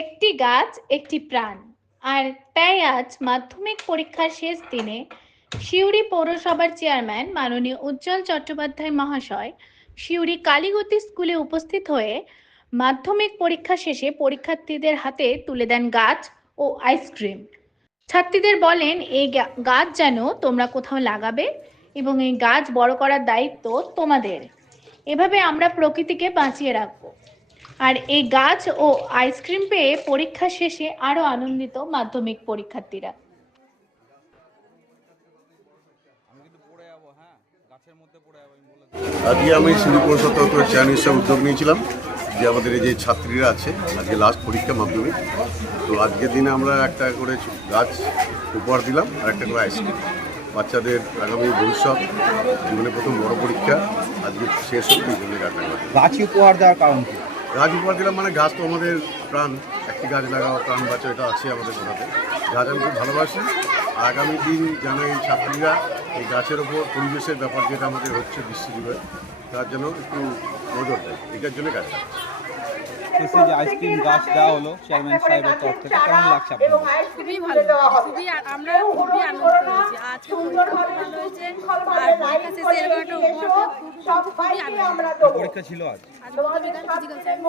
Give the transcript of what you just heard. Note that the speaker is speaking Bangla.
একটি গাছ একটি প্রাণ। আর তাই আজ মাধ্যমিক পরীক্ষার শেষ দিনে সিউড়ি পৌরসভার চেয়ারম্যান মাননীয় উজ্জ্বল চট্টোপাধ্যায় মহাশয় সিউড়ি কালীগতি স্কুলে উপস্থিত হয়ে মাধ্যমিক পরীক্ষা শেষে পরীক্ষার্থীদের হাতে তুলে দেন গাছ ও আইসক্রিম। ছাত্রীদের বলেন, এই গাছ যেন তোমরা কোথাও লাগাবে এবং এই গাছ বড় করার দায়িত্ব তোমাদের। এভাবে আমরা প্রকৃতিকে বাঁচিয়ে রাখবো। আর এই গাছ ও আইসক্রিম পেয়ে পরীক্ষা শেষে আরো আনন্দিত মাধ্যমিক পরীক্ষার্থীরা। আজকে আমি সিউড়ি পৌরসভা চেয়ারম্যান হিসেবে উদ্যোগ নিয়েছিলাম যে আমাদের এই যে ছাত্রীরা আছে আজকে লাস্ট পরীক্ষা মাধ্যমিক, তো আজকের দিনে আমরা একটা করে গাছ উপহার দিলাম আর একটা করে আইসক্রিম। বাচ্চাদের আগামী ভবিষ্যৎ জীবনে প্রথম বড় পরীক্ষা আজকে শেষ হল, এই জন্য গাছ উপহার দেওয়ার কারণ কি? গাছ উপহার দিলাম মানে গাছ তো আমাদের প্রাণ, একটি গাছ লাগাও প্রাণ বাঁচাও, এটা আছে আমাদের কথাতে। গাছ আমি খুব ভালোবাসি। আর আগামী দিন যেন এই ছাত্রীরা এই গাছের ওপর পরিবেশের ব্যাপার যেটা আমাদের হচ্ছে বিশ্বজুড়ে, তার জন্য একটু নজর দেয়, এটার জন্য গাছ শেষে যে আইসক্রিম গাছ দেওয়া হলো চেয়ারম্যান সাহেবের তরফ থেকে, কেমন লাগছে আপনাদের? খুবই ভালো, আমরা খুবই আনন্দিত হয়েছি। আজকে পরীক্ষা ভালো হয়েছে আর পরীক্ষা শেষে এরকম একটা উপহার খুবই আনন্দ। পরীক্ষা ছিল আজ? আজ বোধহয় বিজ্ঞান ফিজিক্যাল সায়েন্স।